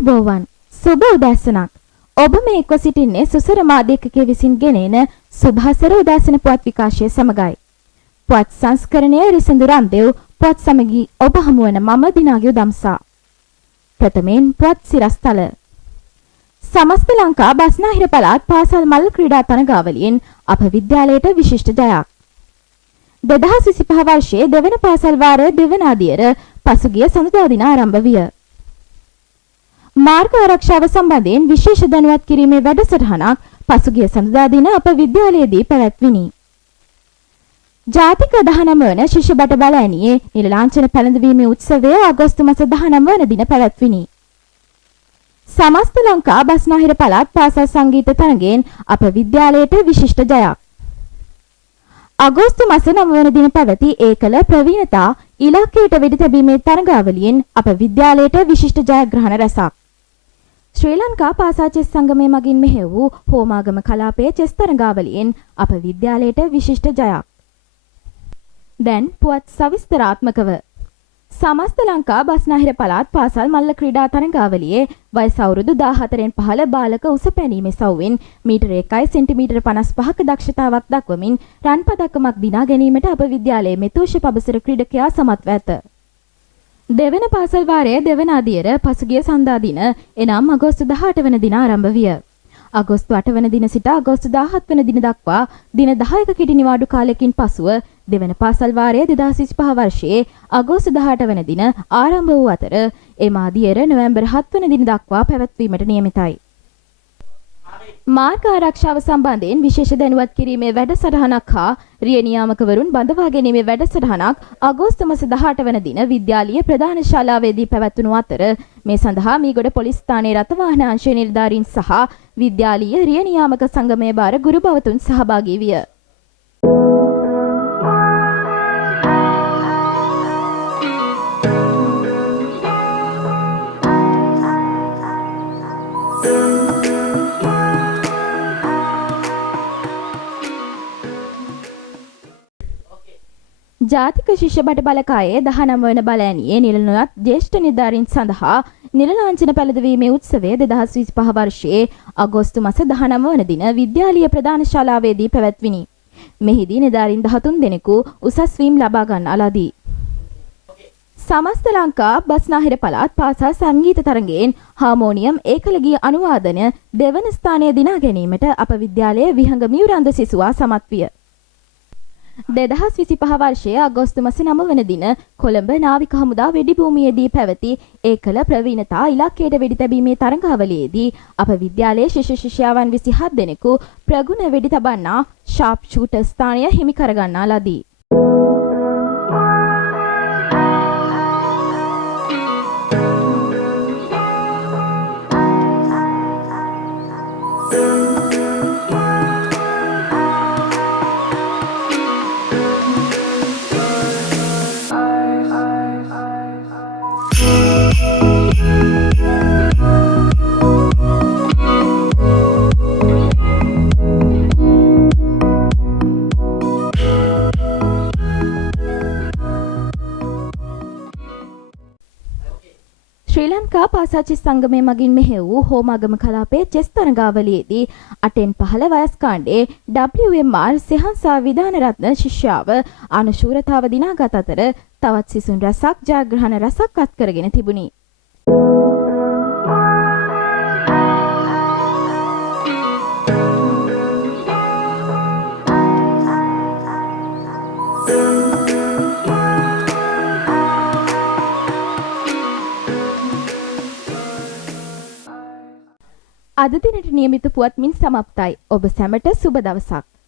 ආයුබෝවන් සුබ උදෑසනක්. ඔබ මේ එක්ව සිටින්නේ සුසර මාධ්‍යකයේ විසින් ගෙනෙන සුභාසර උදෑසන පුවත් විකාශය සමගයි. පුවත් සංස්කරණයේ රිසඳු රන්දෙව් පුවත් සමගී ඔබ හමු වන මම දිනාගේ දම්සා. ප්‍රථමයෙන් පුවත් සිරස්තල. සමස්ත ලංකා බස්නාහිර පළාත් පාසල් මල්ල ක්‍රීඩා තරගාවලියෙන් අප විද්‍යාලයට විශිෂ්ට ජයක්. 2025 වර්ෂයේ දෙවන පාසල් වාරය දෙවන අදියර පසුගිය සඳුදා දින ආරම්භ විය. මාර්ග ආරක්ෂාව සම්බන්ධයෙන් විශේෂ දැනුවත් කිරීමේ වැඩසටහනක් පසුගිය සඳුදා දින අප විද්‍යාලයේදී පැවැත්විණි. ජාතික 19 වන ශිෂ්‍ය බට බලඇණියේ නිල ලාංඡන පැළඳවීමේ උත්සවය අගෝස්තු මාස 19 වන දින පැවැත්විණි. සමස්ත ලංකා බස්නාහිර පළාත් පාසල් සංගීත තරගයෙන් අප විද්‍යාලයට විශිෂ්ට ජයක්. අගෝස්තු මාස 9 වන දින පැවති ඒකල ප්‍රවීණතා ඉලක්කයට වෙඩි තැබීමේ තරගාවලියෙන් අප විද්‍යාලයට විශිෂ්ට ජයග්‍රහණ රැසක්. ශ්‍රී ලංකා පාසා චෙස් සංගමය මගින් මෙහෙය වූ හෝමාගම කලාපයේ චෙස් තරගාවලියෙන් අප විද්‍යාලයට විශිෂ්ට ජයක්. දැන් පුවත් සවිස්තරාත්මකව සමස්ත ලංකා බස්නාහිර පළාත් පාසල් මල්ල ක්‍රීඩා තරගාවලියේ වයස අවුරුදු 14න් පහළ බාලක උස පැනීමේ සවුවෙන් මීටර 1 සෙන්ටිමීටර 55ක දක්ෂතාවක් දක්වමින් රන් පදක්කමක් දිනා ගැනීමට අප විද්‍යාලයේ මෙතුෂ පබසර ක්‍රීඩකයා සමත්ව ඇත. දෙවන පාසල් වාරයේ දෙවන අදියර පසුගිය සඳුදා දින එනම් අගෝස්තු 18 වන දින ආරම්භ විය. අගෝස්තු 8 වන දින සිට අගෝස්තු 17 වන දින දක්වා දින 10ක කිටි නිවාඩු කාලයකින් පසුව දෙවන පාසල් වාරයේ 2025 වර්ෂයේ අගෝස්තු 18 වන දින ආරම්භ වූ අතර එම අදියර නොවැම්බර් 7 වන දින දක්වා පැවැත්වීමට නියමිතයි. මාර්ග ආරක්ෂාව සම්බන්ධයෙන් විශේෂ දැනුවත් කිරීමේ වැඩසටහනක් හා රිය නියාමකවරුන් බඳවා ගැනීමේ වැඩසටහනක් අගෝස්තු මාස 18 වන දින විද්‍යාලීය ප්‍රධාන ශාලාවේදී පැවැත්වුණු අතර මේ සඳහා මීගොඩ පොලිස් ස්ථානයේ රථවාහන අංශයේ නිලධාරීන් සහ විද්‍යාලීය රිය නියාමක සංගමයේ භාර ගුරු භවතුන් සහභාගී විය. ජාතික ශිෂ්‍ය බට බලකායේ 19 වන බලඇණියේ නිල නොලත් ජ්‍යෙෂ්ඨ නිලධාරීන් සඳහා නිල ලාංඡන පැළඳවීමේ උත්සවය 2025 වර්ෂයේ අගෝස්තු මාස 19 වන දින විද්‍යාලීය ප්‍රධාන ශාලාවේදී පැවැත්විණි. මෙහිදී නිලධාරීන් 13 දෙනෙකු උසස් වීම් ලබා ගන්නා ලදී. සමස්ත ලංකා බස්නාහිර පළාත් පාසල් සංගීත තරගයෙන් හාමෝනියම් ඒකල ගී අනුවාදන දෙවන ස්ථානය දිනා ගැනීමට අප විද්‍යාලයේ විහංග මියුරන්ද සිසුවා සමත් විය. 2025 වර්ෂයේ අගෝස්තු මාස 9 වන දින කොළඹ නාවික හමුදා වෙඩි භූමියේදී පැවති ඒකල ප්‍රවීණතා ඉලක්කයට වෙඩි තැබීමේ තරගාවලියේදී අප විද්‍යාලයේ ශිෂ්‍ය ශිෂ්‍යාවන් 27 දෙනෙකු ප්‍රගුණ වෙඩි තබන්නා ෂාප් ෂූටර් ස්ථානය හිමි කරගන්නා ලදී. ශ්‍රී ලංකා පාසා චෙස් සංගමය මගින් මෙහෙය වූ හෝමාගම කලාපයේ චෙස් තරගාවලියේදී 8න් 15 වයස් කාණ්ඩයේ WMR සෙහන්සා විධානරත්න ශිෂ්‍යාව අනුශූරතාව දිනාගත් අතර තවත් සිසුන් රැසක් ජයග්‍රහණ රැසක් අත් කරගෙන තිබුණි. අද දිනට නියමිත පුවත් මින් සමත්යි. ඔබ සැමට සුබ දවසක්.